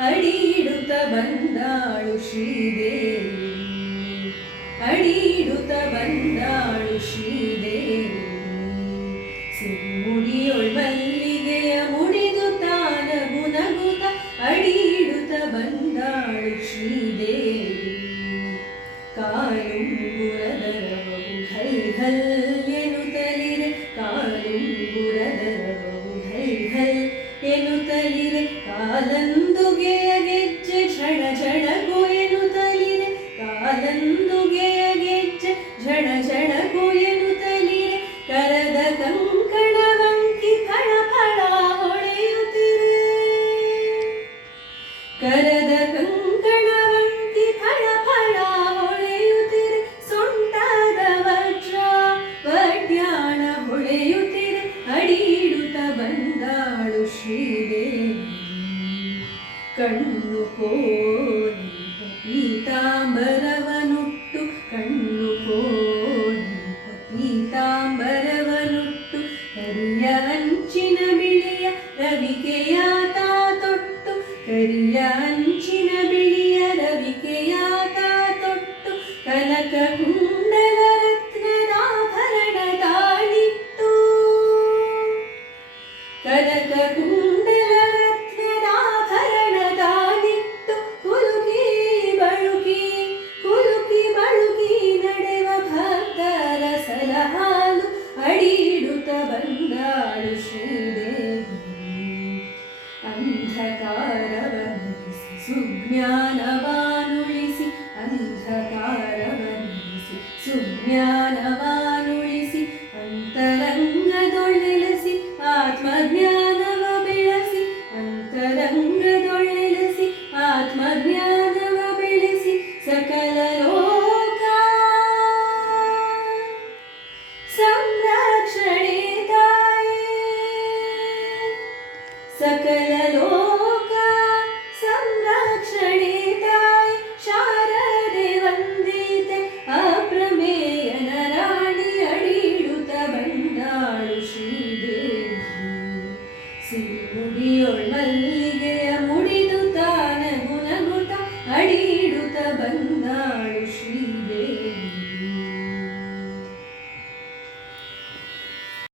ಅಡಿಯಿಡುತ್ತ ಬಂದಾಳು ಶ್ರೀದೇವಿ. ಅಡಿಯಿಡುತ್ತ ಬಂದಾಳು ಶ್ರೀದೇವಿ. ಸಿಂಗುಡಿಯೊಳ್ ಮಲ್ಲಿಗೆಯ ಮುಡಿದು ತಾನಗು ನಗುತ್ತ ಅಡಿಯಿಡುತ್ತ ಬಂದಾಳು ಶ್ರೀದೇವಿ. ಕಾಲುಂಗುರದರವವು ಘಲ್ ಘಲ್ ಎನ್ನುತ್ತಲಿರೆ ಘಲ್ ಘಲ್ ಎನ್ನುತ್ತಲಿರೆ ಕಾಲಂದುಗೆಯ ಕಾಲಂದುಗೆಯ ಗೆಜ್ಜೆ, ಝಣ ಝಣಗು ತಲಿರೆ, ಕರದ ಕಂಕಣವಂಕಿ ಫಳ ಫಳ ಹೊಳೆಯುತ್ತಿರೆ. ಕರದ ಕಂಕಣವಂಕಿ ಫಳ ಫಳ ಹೊಳೆಯುತ್ತಿರೆ, ಸೊಂಟಾದ ವಜ್ರ ವಡ್ಯಾಣ ಹೊಳೆಯುತ್ತಿರೆ ಅಡಿಡುತ್ತ ಬಂದಾಳು ಶ್ರೀದೇವಿ. ಕಣ್ಣು ಕೋರಿ ಪೀತಾಂಬರವನುಟ್ಟು ಕರಿಯ ಅಂಚಿನ ಬಿಳಿಯ ರವಿಕೆಯ ತಾ ತೊಟ್ಟು ಕನಕ ಕುಂಡಲ ರತ್ನದಾಭರಣ ತಾಳಿತ್ತು. ಕನಕ ಕುಂಡಲ ರತ್ನದಾಭರಣ ತಾಳಿತ್ತು. ಕುಲುಕಿ ಬಳುಕಿ ಕುಲುಕಿ ಬಳುಕಿ ನಡೆವ ಭಕ್ತರ ಸಲಹಾಲು ಅಡಿಯಿಡುತ್ತ ಬಂದಾಳು ಶ್ರೀದೇವಿ ಅಂಧಕಾರವನಿಸಿ ಸುಜ್ಞಾನವಾನುಳಿಸಿ ಅಂಧಕಾರವನಿಸಿ ಸುಜ್ಞಾನವಾನುಳಿಸಿ ಅಂತರಂಗದೊಳ್ಳೆಲಸಿ ಆತ್ಮಜ್ಞಾನವ ಬೆಳೆಸಿ ಅಂತರಂಗದೊಳ್ಳೆಲಸಿ